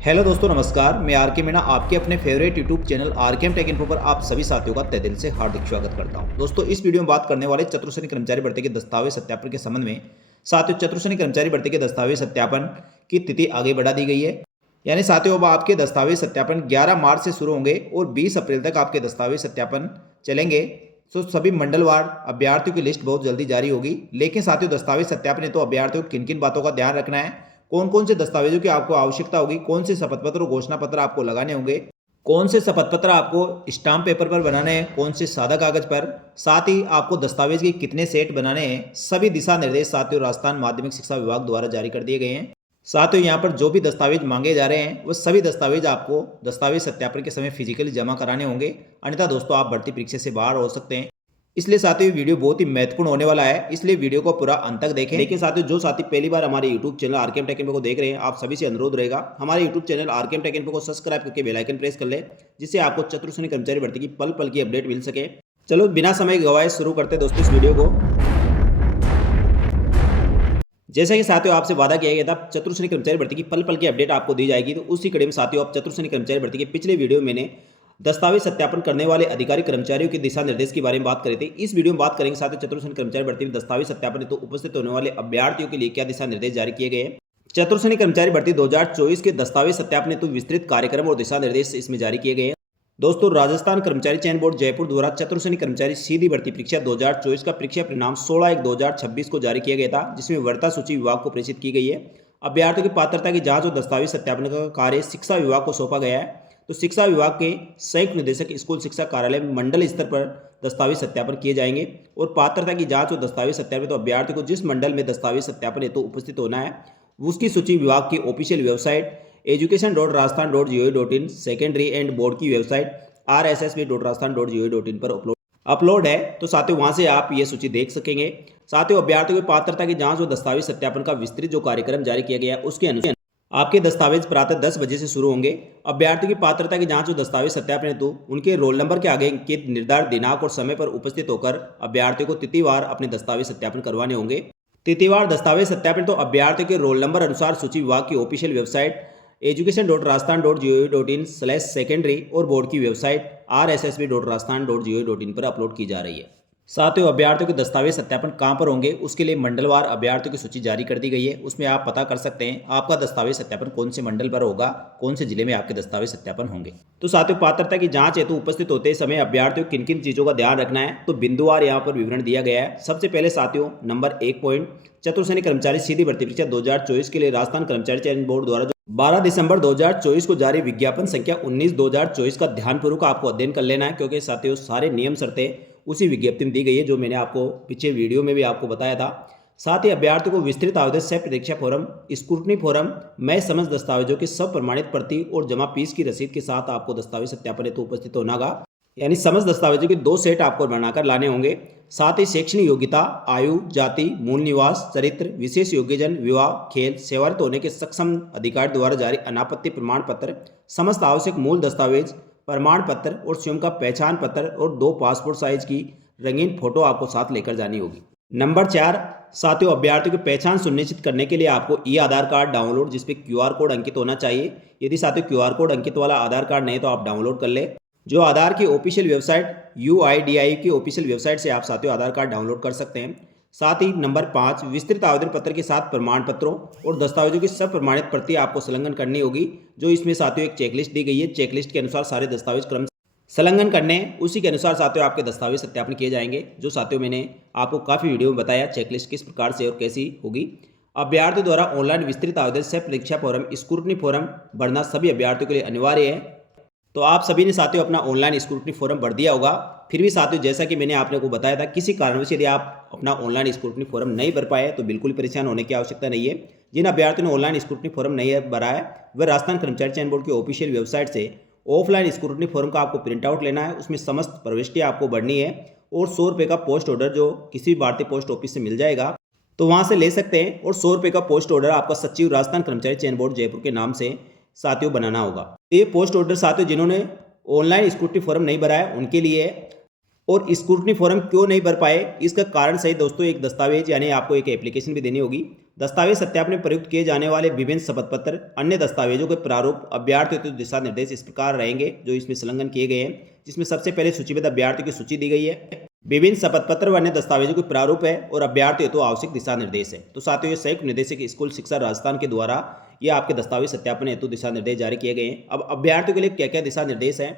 Hello दोस्तों, नमस्कार। मैं आर के मीणा आपके अपने फेवरेट यूट्यूब चैनल आर के एम टेक इन्फो पर आप सभी साथियों का तहे दिल से हार्दिक स्वागत करता हूं। दोस्तों, इस वीडियो में बात करने वाले चतुर्श्रेणी कर्मचारी भर्ती के दस्तावेज सत्यापन के संबंध में। साथियों, चतुर्श्रेणी कर्मचारी भर्ती के दस्तावेज सत्यापन की तिथि आगे बढ़ा दी गई है। यानी साथियों, अब आपके दस्तावेज सत्यापन 11 मार्च से शुरू होंगे और 20 अप्रैल तक आपके दस्तावेज सत्यापन चलेंगे। तो सभी मंडलवार अभ्यर्थियों की लिस्ट बहुत जल्दी जारी होगी। लेकिन साथियों, दस्तावेज सत्यापन है तो अभ्यर्थियों को किन किन बातों का ध्यान रखना है, कौन कौन से दस्तावेजों की आपको आवश्यकता होगी, कौन से शपथ पत्र और घोषणा पत्र आपको लगाने होंगे, कौन से शपथ पत्र आपको स्टाम्प पेपर पर बनाने हैं, कौन से सादा कागज पर, साथ ही आपको दस्तावेज के कितने सेट बनाने हैं, सभी दिशा निर्देश साथियों राजस्थान माध्यमिक शिक्षा विभाग द्वारा जारी कर दिए गए हैं। साथियों, यहाँ पर जो भी दस्तावेज मांगे जा रहे हैं वह सभी दस्तावेज आपको दस्तावेज सत्यापन के समय फिजिकली जमा कराने होंगे, अन्यथा दोस्तों आप भर्ती परीक्षा से बाहर हो सकते हैं। इसलिए साथियों, वीडियो बहुत ही महत्वपूर्ण होने वाला है, इसलिए वीडियो को पूरा अंत तक देखें। लेकिन साथियों, जो साथी पहली बार हमारे YouTube channel RKM take info को देख रहे हैं, आप सभी से अनुरोध रहेगा हमारे YouTube channel RKM take info को सब्सक्राइब करके बेल आइकन प्रेस कर ले, जिससे आपको चतुर्श्रेणी कर्मचारी भर्ती की पल पल की अपडेट मिल सके। चलो बिना समय गवाए शुरू करते दोस्तों इस वीडियो को। जैसा कि साथियों आपसे वादा किया गया था, चतुर्श्रेणी कर्मचारी भर्ती की पल पल की अपडेट आपको दी जाएगी, तो उसी कड़ी में साथियों आप चतुर्श्रेणी कर्मचारी भर्ती के पिछले वीडियो में मैंने दस्तावेज सत्यापन करने वाले अधिकारी कर्मचारियों के दिशा निर्देश के बारे में बात करी थी। इस वीडियो में बात करेंगे साथियों चतुर्श्रेणी कर्मचारी भर्ती में दस्तावेज सत्यापन हेतु उपस्थित होने वाले अभ्यर्थियों के लिए क्या दिशा निर्देश जारी किए गए हैं। चतुर्श्रेणी कर्मचारी भर्ती 2024 के दस्तावेज सत्यापन हेतु विस्तृत कार्यक्रम और दिशा निर्देश इसमें जारी किए गए हैं। दोस्तों, राजस्थान कर्मचारी चयन बोर्ड जयपुर द्वारा चतुर्श्रेणी कर्मचारी सीधी भर्ती परीक्षा 2024 का परीक्षा परिणाम 16/1/2026 को जारी किया गया था, जिसमें वरीयता सूची विभाग को प्रेषित की गई है। अभ्यर्थियों की पात्रता की जांच और दस्तावेज सत्यापन का कार्य शिक्षा विभाग को सौंपा गया है। तो शिक्षा विभाग के संयुक्त निदेशक स्कूल शिक्षा कार्यालय में मंडल स्तर पर दस्तावेज सत्यापन किए जाएंगे और पात्रता की जांच और दस्तावेज सत्यापन तो अभ्यर्थी को जिस मंडल में दस्तावेज सत्यापन हेतु उपस्थित होना है उसकी सूची विभाग की official website education.rajasthan.gov.in, secondary and board की वेबसाइट rssb.rajasthan.gov.in पर अपलोड है। तो साथियों वहां से आप ये सूची देख सकेंगे। साथियों, अभ्यर्थियों की पात्रता की जांच और दस्तावेज सत्यापन का विस्तृत जो कार्यक्रम जारी किया गया है उसके अनुसार आपके दस्तावेज प्रातः 10 बजे से शुरू होंगे। अभ्यर्थियों की पात्रता की जांच और दस्तावेज सत्यापन हेतु उनके रोल नंबर के आगे के निर्धारित दिनांक और समय पर उपस्थित होकर अभ्यर्थियों को तिथिवार अपने दस्तावेज सत्यापन करवाने होंगे। तिथिवार दस्तावेज सत्यापन तो अभ्यर्थियों के रोल नंबर अनुसार सूची विभाग की ऑफिशियल वेबसाइट education.rajasthan.gov.in/secondary और बोर्ड की वेबसाइट rssb.rajasthan.gov.in पर अपलोड की जा रही है। साथियों, अभ्यर्थियों के दस्तावेज सत्यापन कहां पर होंगे उसके लिए मंडलवार अभ्यर्थियों की सूची जारी कर दी गई है। उसमें आप पता कर सकते हैं आपका दस्तावेज सत्यापन कौन से मंडल पर होगा, कौन से जिले में आपके दस्तावेज सत्यापन होंगे। तो साथियों, पात्रता की जांच हेतु उपस्थित होते समय अभ्यर्थियों को किन किन चीजों का ध्यान रखना है तो बिंदुवार यहाँ पर विवरण दिया गया है। सबसे पहले साथियों नंबर 1 पॉइंट, चतुर्श्रेणी कर्मचारी सीधी भर्ती परीक्षा 2024 के लिए राजस्थान कर्मचारी चयन बोर्ड द्वारा 12 दिसंबर 2024 को जारी विज्ञापन संख्या 19/2024 का ध्यानपूर्वक आपको अध्ययन कर लेना है, क्योंकि साथियों सारे नियम शर्तें उसी विज्ञप्ति में दी गई है जो मैंने आपको पिछले वीडियो में भी आपको बताया था। साथ ही अभ्यर्थियों को विस्तृत आवेदन सह परीक्षा फॉर्म, स्क्रूटनी फॉर्म में समस्त दस्तावेजों की सब प्रमाणित प्रति और जमा फीस की रसीद के साथ आपको दस्तावेज सत्यापन हेतु उपस्थित होना होगा। यानी समस्त दस्तावेजों के 2 सेट आपको बनाकर लाने होंगे। साथ ही शैक्षणिक योग्यता, आयु, जाति, मूल निवास, चरित्र, विशेष योग्यजन, विवाह, खेल, सेवारत होने के सक्षम अधिकारी द्वारा जारी अनापत्ति प्रमाण पत्र, समस्त आवश्यक मूल दस्तावेज, प्रमाण पत्र और स्वयं का पहचान पत्र और 2 पासपोर्ट साइज की रंगीन फोटो आपको साथ लेकर जानी होगी। नंबर 4, साथियों अभ्यर्थियों की पहचान सुनिश्चित करने के लिए आपको ई आधार कार्ड डाउनलोड जिसपे QR कोड अंकित होना चाहिए। यदि साथियों QR कोड अंकित वाला आधार कार्ड नहीं तो आप डाउनलोड कर ले। जो आधार की ऑफिशियल वेबसाइट UIDAI की ऑफिशियल वेबसाइट से आप साथियों आधार कार्ड डाउनलोड कर सकते हैं। साथ ही नंबर 5, विस्तृत आवेदन पत्र के साथ प्रमाण पत्रों और दस्तावेजों की सब प्रमाणित प्रति आपको संलग्न करनी होगी। जो इसमें साथियों एक चेकलिस्ट दी गई है, चेकलिस्ट के अनुसार सारे दस्तावेज क्रम संलग्न करने, उसी के अनुसार साथियों आपके दस्तावेज सत्यापन किए जाएंगे। जो साथियों मैंने आपको काफ़ी वीडियो में बताया चेकलिस्ट किस प्रकार से और कैसी होगी। अभ्यर्थी द्वारा ऑनलाइन विस्तृत आवेदन सह परीक्षा फॉर्म, स्क्रूटनी फॉर्म भरना सभी अभ्यर्थियों के लिए अनिवार्य है। तो आप सभी ने साथियों अपना ऑनलाइन स्क्रूटनी फॉर्म भर दिया होगा। फिर भी साथियों जैसा कि मैंने आपने को बताया था, किसी कारणवश यदि आप अपना ऑनलाइन स्क्रूटनी फॉर्म नहीं भर पाए तो बिल्कुल परेशान होने की आवश्यकता नहीं है। जिन अभ्यर्थियों ने ऑनलाइन स्क्रूटनी फॉर्म नहीं भरा है वह राजस्थान कर्मचारी चयन बोर्ड की ऑफिशियल वेबसाइट से ऑफलाइन स्क्रूटनी फॉर्म का आपको प्रिंट आउट लेना है। उसमें समस्त प्रविष्टियाँ आपको भरनी है और 100 रुपये का पोस्ट ऑर्डर जो किसी भी भारतीय पोस्ट ऑफिस से मिल जाएगा तो वहाँ से ले सकते हैं। और 100 रुपये का पोस्ट ऑर्डर आपका सचिव राजस्थान कर्मचारी चयन बोर्ड जयपुर के नाम से साथियों बनाना होगा। ये पोस्ट ऑर्डर साथियों जिन्होंने ऑनलाइन स्क्रूटनी फॉर्म नहीं भरा है उनके लिए। और स्क्रूटनी फॉर्म क्यों नहीं भर पाए इसका कारण सही दोस्तों एक दस्तावेज यानी आपको एक एप्लीकेशन भी देनी होगी दस्तावेज सत्यापन में प्रयुक्त किए जाने वाले विभिन्न शपथ पत्र अन्य दस्तावेजों के प्रारूप अभ्यर्थी हेतु दिशा निर्देश इस प्रकार रहेंगे जो इसमें संलग्न किए गए हैं, जिसमें सबसे पहले सूचीबद्ध अभ्यर्थियों की सूची दी गई है। विभिन्न शपथ पत्र व अन्य दस्तावेजों के प्रारूप है और अभ्यर्थी हेतु आवश्यक दिशा निर्देश है। तो साथियों, ये संयुक्त निदेशक स्कूल शिक्षा राजस्थान के द्वारा ये आपके दस्तावेज सत्यापन हेतु दिशा निर्देश जारी किए गए हैं। अब अभ्यर्थियों के लिए क्या क्या दिशा निर्देश हैं?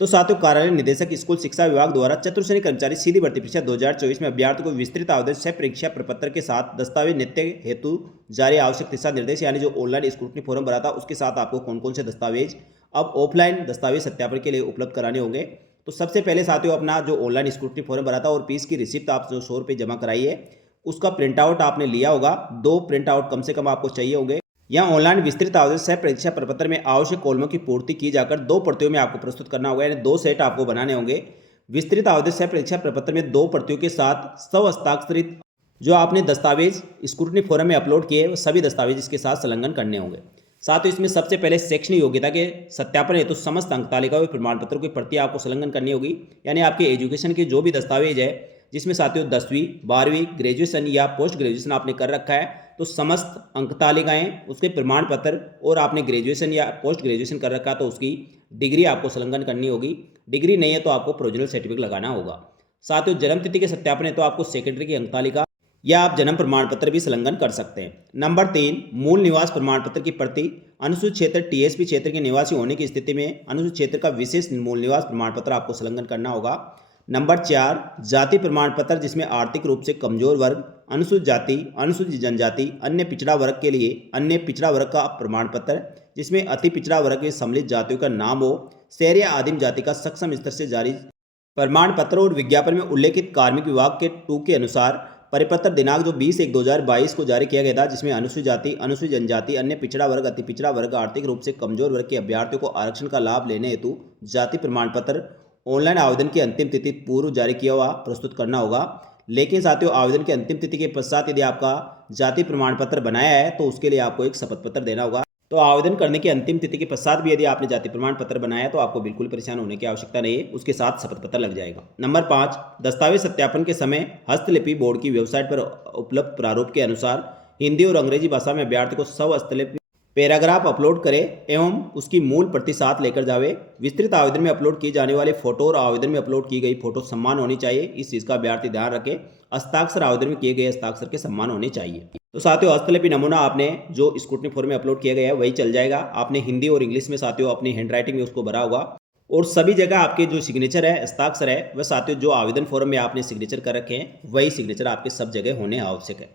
तो साथियों, कार्यालय निदेशक स्कूल शिक्षा विभाग द्वारा चतुर्श्रेणी कर्मचारी सीधी भर्ती परीक्षा 2024 में अभ्यर्थियों को विस्तृत आवेदन सह परीक्षा प्रपत्र के साथ दस्तावेज नित्य हेतु जारी आवश्यक दिशा निर्देश, यानी जो ऑनलाइन स्क्रूटनी फॉर्म भरा था उसके साथ आपको कौन कौन से दस्तावेज अब ऑफलाइन दस्तावेज सत्यापन के लिए उपलब्ध कराने होंगे। तो सबसे पहले साथियों, अपना जो ऑनलाइन स्क्रूटनी फॉर्म भरा था और फीस की रिसिप्ट आप जो 100 रुपये जमा कराई है उसका प्रिंट आउट आपने लिया होगा। 2 प्रिंट आउट कम से कम आपको चाहिए होंगे। यहाँ ऑनलाइन विस्तृत आवेदन सह परीक्षा प्रपत्र में आवश्यक कॉलमों की पूर्ति की जाकर 2 प्रतियों में आपको प्रस्तुत करना होगा, यानी 2 सेट आपको बनाने होंगे। विस्तृत आवेदन सह परीक्षा प्रपत्र में 2 प्रतियों के साथ स्वहस्ताक्षरित जो आपने दस्तावेज स्क्रूटनी फॉर्म में अपलोड किए वो सभी दस्तावेज इसके साथ संलग्न करने होंगे। साथ ही इसमें सबसे पहले शैक्षणिक योग्यता के सत्यापन हेतु समस्त अंक तालिका व प्रमाण पत्रों की प्रति आपको संलग्न करनी होगी, यानी आपके एजुकेशन के जो भी दस्तावेज है जिसमें साथियों 10वीं 12वीं ग्रेजुएशन या पोस्ट ग्रेजुएशन आपने कर रखा है तो समस्त अंक तालिकाएं उसके प्रमाण पत्र, और आपने ग्रेजुएशन या पोस्ट ग्रेजुएशन कर रखा है तो उसकी डिग्री आपको संलग्न करनी होगी। डिग्री नहीं है तो आपको प्रोविजनल सर्टिफिकेट लगाना होगा। साथियों, जन्म तिथि के सत्यापन है तो आपको सेकेंडरी की अंक तालिका या आप जन्म प्रमाण पत्र भी संलग्न कर सकते हैं। नंबर 3, मूल निवास प्रमाण पत्र की प्रति। अनुसूचित क्षेत्र टीएसपी क्षेत्र के निवासी होने की स्थिति में अनुसूचित क्षेत्र का विशेष मूल निवास प्रमाण पत्र आपको संलग्न करना होगा। नंबर 4, जाति प्रमाण पत्र जिसमें आर्थिक रूप से कमजोर वर्ग, अनुसूचित जाति, अनुसूचित जनजाति, अन्य पिछड़ा वर्ग के लिए अन्य पिछड़ा वर्ग का प्रमाण पत्र जिसमें अति पिछड़ा वर्ग के सम्मिलित जातियों का नाम हो, शहरी या आदिम जाति का सक्षम स्तर से जारी प्रमाण पत्र और विज्ञापन में उल्लेखित कार्मिक विभाग के 2 के अनुसार परिपत्र दिनांक जो 20/1/2022 को जारी किया गया था, जिसमें अनुसूचित जाति, अनुसूचित जनजाति, अन्य पिछड़ा वर्ग, अति पिछड़ा वर्ग, आर्थिक रूप से कमजोर वर्ग के अभ्यर्थियों को आरक्षण का लाभ लेने हेतु जाति प्रमाण पत्र ऑनलाइन आवेदन की अंतिम तिथि पूर्व जारी किया हुआ प्रस्तुत करना होगा। लेकिन साथियों, आवेदन की अंतिम तिथि के पश्चात यदि आपका जाति प्रमाण पत्र बनाया है तो उसके लिए आपको एक शपथ पत्र देना होगा। तो आवेदन करने की अंतिम तिथि के पश्चात भी यदि आपने जाति प्रमाण पत्र बनाया है तो आपको बिल्कुल परेशान होने की आवश्यकता नहीं है, उसके साथ शपथ पत्र लग जाएगा। नंबर 5, दस्तावेज सत्यापन के समय हस्तलिपि बोर्ड की वेबसाइट पर उपलब्ध प्रारूप के अनुसार हिंदी और अंग्रेजी भाषा में अभ्यर्थी को स्वहस्तलिपि पैराग्राफ अपलोड करें एवं उसकी मूल प्रति साथ लेकर जावे। विस्तृत आवेदन में अपलोड की जाने वाले फोटो और आवेदन में अपलोड की गई फोटो समान होनी चाहिए, इस चीज़ का अभ्यर्थी ध्यान रखे। हस्ताक्षर आवेदन में किए गए हस्ताक्षर के समान होने चाहिए। तो साथियों, हस्तलिपि नमूना आपने जो स्क्रूटनी फॉर्म में अपलोड किया गया है वही चल जाएगा। आपने हिंदी और इंग्लिश में साथियों अपनी हैंड राइटिंग में उसको भरा होगा और सभी जगह आपके जो सिग्नेचर है, हस्ताक्षर है, वह साथियों जो आवेदन फॉर्म में आपने सिग्नेचर कर रखे हैं वही सिग्नेचर आपके सब जगह होने आवश्यक है।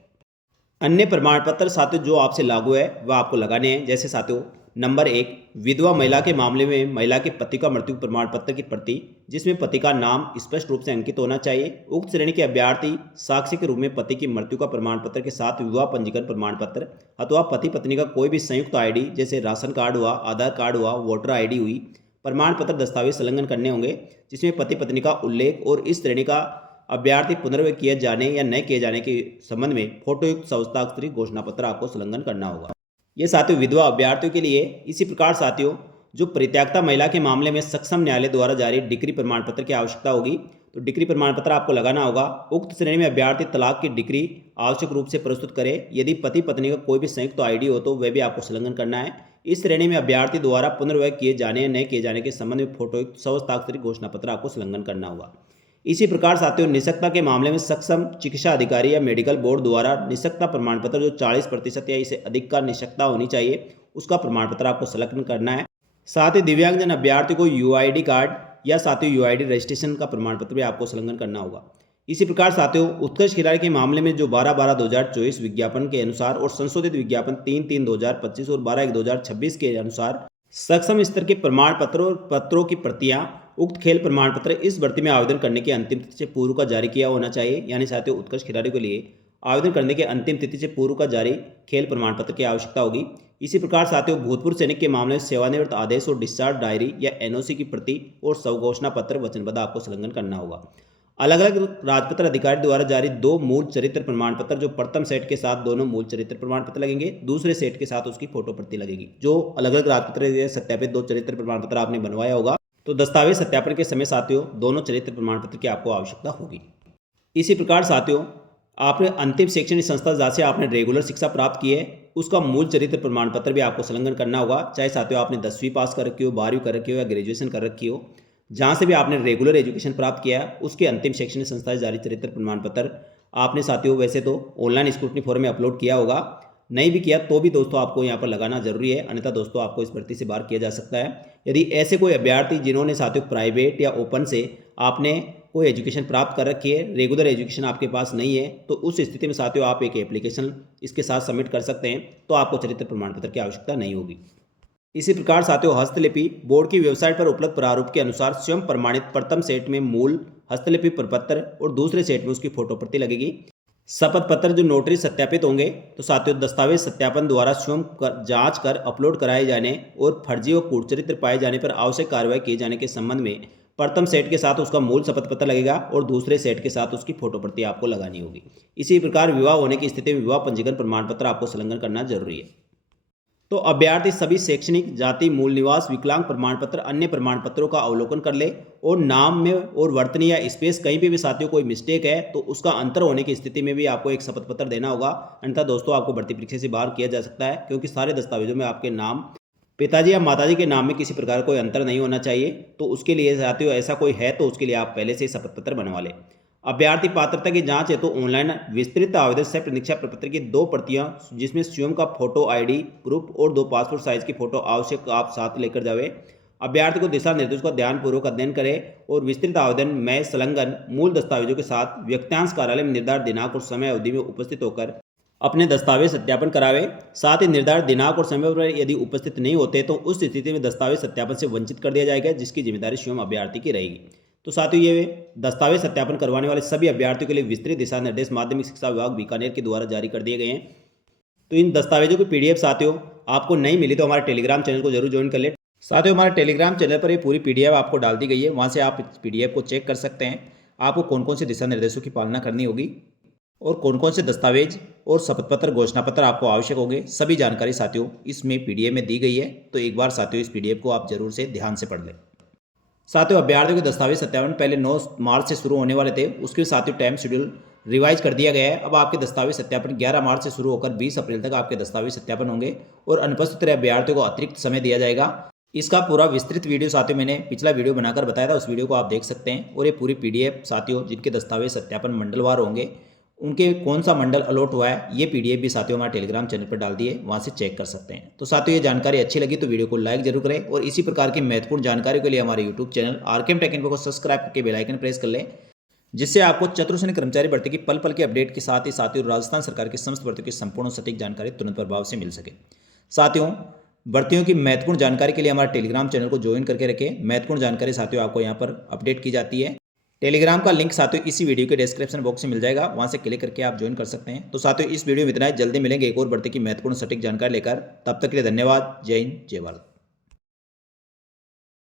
अन्य प्रमाण पत्र साथियों जो आपसे लागू है वह आपको लगाने हैं। जैसे साथियों, नंबर 1, विधवा महिला के मामले में महिला के पति का मृत्यु प्रमाण पत्र की प्रति जिसमें पति का नाम स्पष्ट रूप से अंकित होना चाहिए। उक्त श्रेणी के अभ्यर्थी साक्ष्य के रूप में पति की मृत्यु का प्रमाण पत्र के साथ विवाह पंजीकरण प्रमाण पत्र अथवा पति पत्नी का कोई भी संयुक्त आईडी जैसे राशन कार्ड हुआ, आधार कार्ड हुआ, वोटर आईडी हुई प्रमाण पत्र दस्तावेज संलग्न करने होंगे जिसमें पति पत्नी का उल्लेख और इस श्रेणी का अभ्यर्थी पुनर्विवाह किए जाने या न किए जाने के संबंध में फोटोयुक्त स्वहस्ताक्षरित घोषणा पत्र आपको संलग्न करना होगा। ये साथियों विधवा अभ्यर्थियों के लिए। इसी प्रकार साथियों, जो परित्यक्ता महिला के मामले में सक्षम न्यायालय द्वारा जारी डिक्री प्रमाण पत्र की आवश्यकता होगी तो डिक्री प्रमाण पत्र आपको लगाना होगा। उक्त श्रेणी में अभ्यर्थी तलाक की डिक्री आवश्यक रूप से प्रस्तुत करे। यदि पति पत्नी का कोई भी संयुक्त आईडी हो तो वह भी आपको संलग्न करना है। इस श्रेणी में अभ्यर्थी द्वारा पुनर्विवाह किए जाने या न किए जाने के संबंध में फोटोयुक्त स्वहस्ताक्षरित घोषणा पत्र आपको संलग्न करना होगा। इसी प्रकार साथियों, निःशक्तता के मामले में सक्षम चिकित्सा अधिकारी या मेडिकल बोर्ड द्वारा निःशक्तता प्रमाण पत्र जो 40% या इससे अधिक का निःशक्तता होनी चाहिए उसका प्रमाण पत्र आपको संलग्न करना है। साथ ही दिव्यांगजन अभ्यर्थी को यूआईडी कार्ड या साथियों यूआईडी रजिस्ट्रेशन का प्रमाण पत्र भी आपको संलग्न करना होगा। इसी प्रकार साथियों, उत्कृष्ट खिलाड़ी के मामले में जो 12/12/2024 विज्ञापन के अनुसार और संशोधित विज्ञापन 3/3/2025 और 12/1/2026 के अनुसार सक्षम स्तर के प्रमाण पत्रों और पत्रों की प्रतियां उक्त खेल प्रमाण पत्र इस भर्ती में आवेदन करने की अंतिम तिथि से पूर्व का जारी किया होना चाहिए। यानी साथियों, उत्कृष्ट खिलाड़ियों के लिए आवेदन करने के अंतिम तिथि से पूर्व का जारी खेल प्रमाण पत्र की आवश्यकता होगी। इसी प्रकार साथियों, भूतपूर्व सैनिक के मामले में सेवानिवृत्त आदेश और डिस्चार्ज डायरी या एनओसी की प्रति और स्वघोषणा पत्र वचनबद्ध आपको संलग्न करना होगा। अलग अलग राजपत्र अधिकारी द्वारा जारी 2 मूल चरित्र प्रमाण पत्र जो प्रथम सेट के साथ दोनों मूल चरित्र प्रमाण पत्र लगेंगे, दूसरे सेट के साथ उसकी फोटो प्रति लगेगी। जो अलग अलग राजपत्र सत्यापित 2 चरित्र प्रमाण पत्र आपने बनवाया होगा तो दस्तावेज सत्यापन के समय साथियों दोनों चरित्र प्रमाण पत्र की आपको आवश्यकता होगी। इसी प्रकार साथियों, आपने अंतिम शैक्षणिक संस्था जहाँ से आपने रेगुलर शिक्षा प्राप्त की है उसका मूल चरित्र प्रमाण पत्र भी आपको संलग्न करना होगा। चाहे साथियों आपने 10वीं पास कर रखी हो, 12वीं कर रखी हो या ग्रेजुएशन कर रखी हो, जहाँ से भी आपने रेगुलर एजुकेशन प्राप्त किया है उसके अंतिम शैक्षणिक संस्था से जारी चरित्र प्रमाण पत्र आपने साथियों वैसे तो ऑनलाइन स्क्रूटनी फॉर्म में अपलोड किया होगा, नहीं भी किया तो भी दोस्तों आपको यहाँ पर लगाना जरूरी है, अन्यथा दोस्तों आपको इस भर्ती से बाहर किया जा सकता है। यदि ऐसे कोई अभ्यर्थी जिन्होंने साथियों प्राइवेट या ओपन से आपने कोई एजुकेशन प्राप्त कर रखी है, रेगुलर एजुकेशन आपके पास नहीं है, तो उस स्थिति में साथियों आप एक एप्लीकेशन इसके साथ सबमिट कर सकते हैं, तो आपको चरित्र प्रमाण पत्र की आवश्यकता नहीं होगी। इसी प्रकार साथियों हस्तलिपि बोर्ड की वेबसाइट पर उपलब्ध प्रारूप के अनुसार स्वयं प्रमाणित प्रथम सेट में मूल हस्तलिपि प्रपत्र और दूसरे सेट में उसकी फोटो प्रति लगेगी। शपथ पत्र जो नोटरी सत्यापित होंगे, तो साथियों दस्तावेज सत्यापन द्वारा स्वयं जांच कर अपलोड कराए जाने और फर्जी और कूटचरित्र पाए जाने पर आवश्यक कार्रवाई किए जाने के संबंध में प्रथम सेट के साथ उसका मूल शपथ पत्र लगेगा और दूसरे सेट के साथ उसकी फोटो प्रति आपको लगानी होगी। इसी प्रकार विवाह होने की स्थिति में विवाह पंजीकरण प्रमाण पत्र आपको संलग्न करना जरूरी है। तो अभ्यर्थी सभी शैक्षणिक, जाति, मूल निवास, विकलांग प्रमाण पत्र, अन्य प्रमाण पत्रों का अवलोकन कर ले और नाम में और वर्तनी या स्पेस कहीं पे भी साथियों कोई मिस्टेक है तो उसका अंतर होने की स्थिति में भी आपको एक शपथ पत्र देना होगा, अन्यथा दोस्तों आपको भर्ती परीक्षा से बाहर किया जा सकता है, क्योंकि सारे दस्तावेजों में आपके नाम, पिताजी या माताजी के नाम में किसी प्रकार का कोई अंतर नहीं होना चाहिए। तो उसके लिए साथियों ऐसा कोई है तो उसके लिए आप पहले से ही शपथ पत्र बनवा लें। अभ्यर्थी पात्रता की जांच है तो ऑनलाइन विस्तृत आवेदन सह परीक्षा प्रपत्र की 2 प्रतियां जिसमें स्वयं का फोटो आईडी प्रूफ और 2 पासपोर्ट साइज की फोटो आवश्यक आप साथ लेकर जावे। अभ्यर्थी को दिशा निर्देशों का ध्यानपूर्वक अध्ययन करें और विस्तृत आवेदन में संलग्न मूल दस्तावेजों के साथ व्यक्तांश कार्यालय में निर्धारित दिनांक और समय अवधि में उपस्थित होकर अपने दस्तावेज सत्यापन करावे। साथ ही निर्धारित दिनांक और समय पर यदि उपस्थित नहीं होते तो उस स्थिति में दस्तावेज सत्यापन से वंचित कर दिया जाएगा, जिसकी जिम्मेदारी स्वयं अभ्यर्थी की रहेगी। तो साथियों ये दस्तावेज सत्यापन करवाने वाले सभी अभ्यर्थियों के लिए विस्तृत दिशा निर्देश माध्यमिक शिक्षा विभाग बीकानेर के द्वारा जारी कर दिए गए हैं। तो इन दस्तावेजों की पीडीएफ साथियों आपको नहीं मिली तो हमारे टेलीग्राम चैनल को जरूर ज्वाइन कर ले। साथियों हमारे टेलीग्राम चैनल पर ये पूरी पीडीएफ आपको डाल दी गई है, वहाँ से आप इस पीडीएफ को चेक कर सकते हैं आपको कौन कौन से दिशा निर्देशों की पालना करनी होगी और कौन कौन से दस्तावेज और शपथ पत्र, घोषणा पत्र आपको आवश्यक होंगे। सभी जानकारी साथियों इसमें पीडीएफ में दी गई है, तो एक बार साथियों इस पीडीएफ को आप जरूर से ध्यान से पढ़ लें। साथियों अभ्यर्थियों के दस्तावेज सत्यापन पहले 9 मार्च से शुरू होने वाले थे, उसके साथियों टाइम शेड्यूल रिवाइज कर दिया गया है। अब आपके दस्तावेज सत्यापन 11 मार्च से शुरू होकर 20 अप्रैल तक आपके दस्तावेज सत्यापन होंगे और अनुपस्थित रहे अभ्यर्थियों को अतिरिक्त समय दिया जाएगा। इसका पूरा विस्तृत वीडियो साथियों मैंने पिछला वीडियो बनाकर बताया था, उस वीडियो को आप देख सकते हैं। और ये पूरी पीडीएफ साथियों जिनके दस्तावेज सत्यापन मंडलवार होंगे उनके कौन सा मंडल अलॉट हुआ है ये पीडीएफ भी साथियों हमारे टेलीग्राम चैनल पर डाल दिए, वहाँ से चेक कर सकते हैं। तो साथियों ये जानकारी अच्छी लगी तो वीडियो को लाइक जरूर करें और इसी प्रकार की महत्वपूर्ण जानकारी के लिए हमारे YouTube channel RKM take info को सब्सक्राइब करके बेल आइकन प्रेस कर लें, जिससे आपको चतुर्श्रेणी कर्मचारी भर्ती की पल पल के अपडेट के साथ ही साथियों राजस्थान सरकार की समस्त भर्तियों की संपूर्ण सटीक जानकारी तुरंत प्रभाव से मिल सके। साथियों भर्तियों की महत्वपूर्ण जानकारी के लिए हमारे टेलीग्राम चैनल को ज्वाइन करके रखें। महत्वपूर्ण जानकारी साथियों आपको यहाँ पर अपडेट की जाती है। टेलीग्राम का लिंक साथियों इसी वीडियो के डिस्क्रिप्शन बॉक्स में मिल जाएगा, वहां से क्लिक करके आप ज्वाइन कर सकते हैं। तो साथियों इस वीडियो में इतना ही, जल्दी मिलेंगे एक और भर्ती की महत्वपूर्ण सटीक जानकारी लेकर। तब तक के लिए धन्यवाद। जय हिंद, जय भारत।